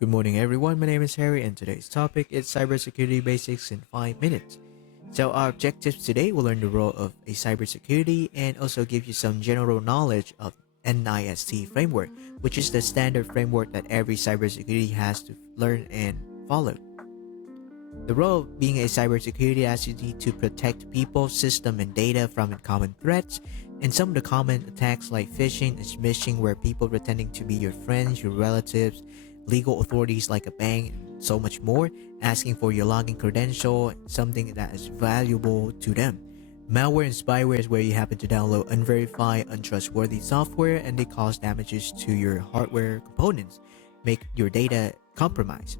Good morning, everyone. My name is Harry, and today's topic is cybersecurity basics in 5 minutes. So, our objectives today will learn the role of a cybersecurity and also give you some general knowledge of NIST framework, which is the standard framework that every cybersecurity has to learn and follow. The role of being a cybersecurity as you need to protect people, system, and data from common threats. And some of the common attacks like phishing and smishing, where people pretending to be your friends, your relatives, legal authorities like a bank, and so much more, asking for your login credential, something that is valuable to them. Malware and spyware is where you happen to download unverified, untrustworthy software and they cause damages to your hardware components, make your data compromised.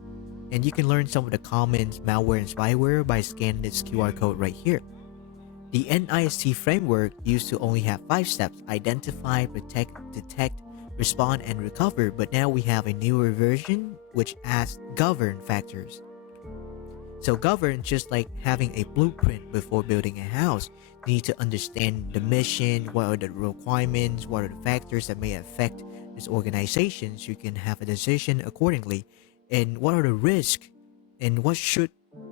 And you can learn some of the common malware and spyware by scanning this QR code right here. The NIST framework used to only have 5 steps: identify, protect, detect, respond, and recover, but now we have a newer version which adds govern factors. So govern, just like having a blueprint before building a house, you need to understand the mission, what are the requirements, what are the factors that may affect this organization so you can have a decision accordingly, and what are the risks and what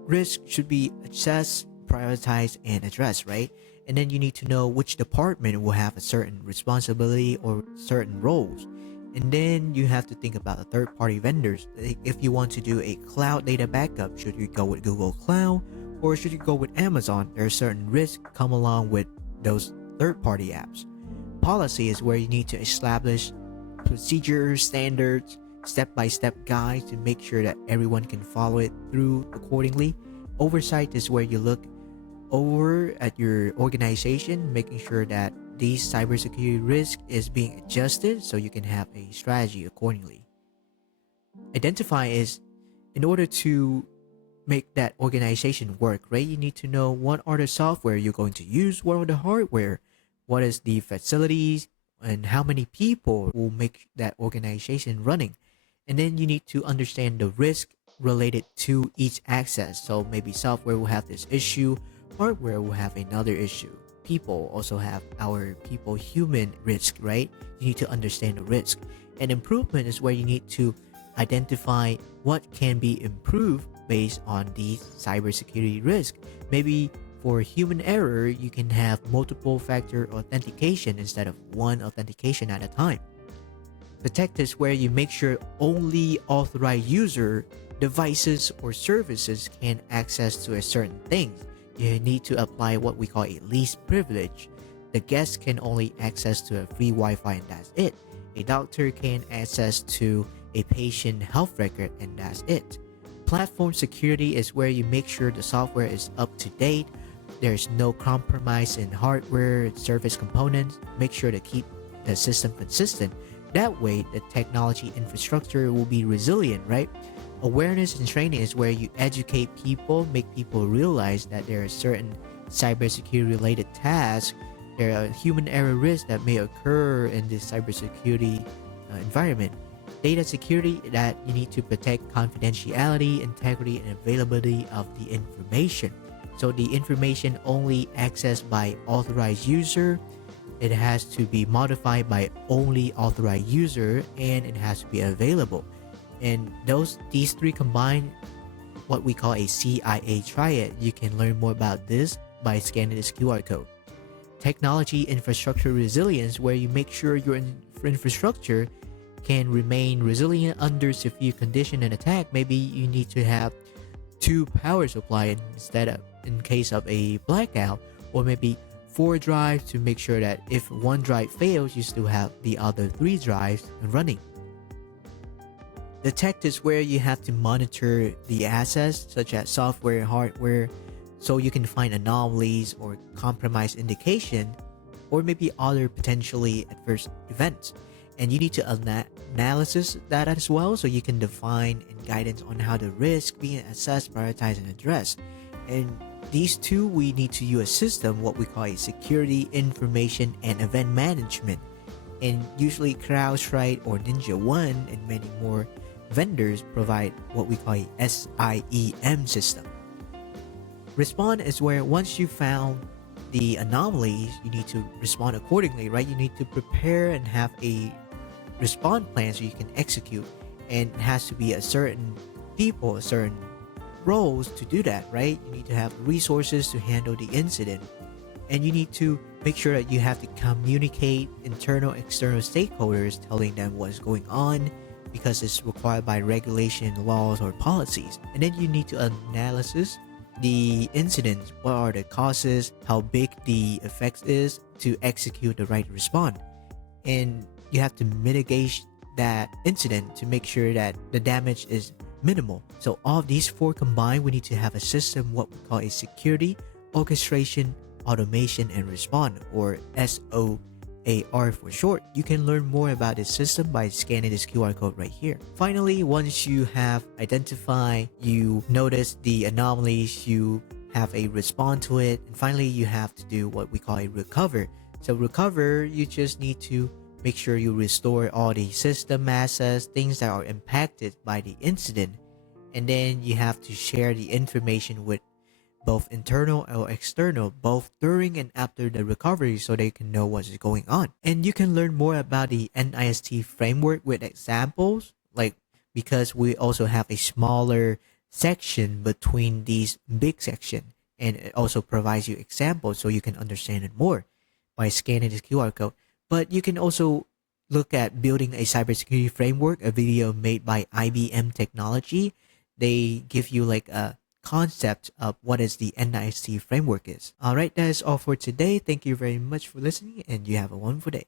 risk should be assessed, prioritized, and addressed, right? And then you need to know which department will have a certain responsibility or certain roles. And then you have to think about the third-party vendors. If you want to do a cloud data backup, should you go with Google Cloud or should you go with Amazon? There are certain risks come along with those third-party apps. Policy is where you need to establish procedures, standards, step-by-step guides to make sure that everyone can follow it through accordingly. Oversight is where you look over at your organization, making sure that these cybersecurity risk is being adjusted so you can have a strategy accordingly. Identify is in order to make that organization work, right? You need to know what are the software you're going to use, what are the hardware, what is the facilities, and how many people will make that organization running. And then you need to understand the risk related to each access. So maybe software will have this issue, hardware will have another issue. People also have human risk, right? You need to understand the risk. And improvement is where you need to identify what can be improved based on these cybersecurity risk. Maybe for human error, you can have multiple factor authentication instead of one authentication at a time. Protect is where you make sure only authorized user, devices, or services can access to a certain thing. You need to apply what we call a least privilege. The guest can only access to a free Wi-Fi and that's it. A doctor can access to a patient health record and that's it. Platform security is where you make sure the software is up to date. There's no compromise in hardware and service components. Make sure to keep the system consistent. That way, the technology infrastructure will be resilient, right? Awareness and training is where you educate people, make people realize that there are certain cybersecurity related tasks, there are human error risks that may occur in this cybersecurity environment. Data security, that you need to protect confidentiality, integrity, and availability of the information. So the information only accessed by authorized user, it has to be modified by only authorized user, and it has to be available. And these three combine what we call a CIA triad. You can learn more about this by scanning this QR code. Technology infrastructure resilience, where you make sure your infrastructure can remain resilient under severe condition and attack. Maybe you need to have 2 power supply instead of in case of a blackout, or maybe 4 drives to make sure that if one drive fails, you still have the other 3 drives running. Detect is where you have to monitor the assets such as software and hardware so you can find anomalies or compromise indication or maybe other potentially adverse events. And you need to analysis that as well so you can define and guidance on how the risk being assessed, prioritized, and addressed. And these two, we need to use a system, what we call a security, information, and event management. And usually CrowdStrike or NinjaOne and many more vendors provide what we call a SIEM system. Respond is where once you found the anomalies, you need to respond accordingly, right? You need to prepare and have a respond plan so you can execute. and it has to be a certain people, a certain roles to do that, right? You need to have resources to handle the incident, and you need to make sure that you have to communicate internal external stakeholders, telling them what's going on because it's required by regulation, laws, or policies. And then you need to analysis the incidents, what are the causes, how big the effects is to execute the right response. And you have to mitigate that incident to make sure that the damage is minimal. So all of these four combined, we need to have a system, what we call a security, orchestration, automation, and response, or SOAR for short. You can learn more about this system by scanning this QR code right here. Finally, once you have identified, you notice the anomalies, you have a response to it, and finally you have to do what we call a recover. So recover, you just need to make sure you restore all the system assets, things that are impacted by the incident, and then you have to share the information with both internal or external, both during and after the recovery, so they can know what's going on. And you can learn more about the NIST framework with examples, like because we also have a smaller section between these big section, and it also provides you examples so you can understand it more by scanning this QR code. But you can also look at building a cybersecurity framework, a video made by IBM Technology. They give you like a concept of what is the NIST framework is. All right, that is all for today. Thank you very much for listening, and you have a wonderful day.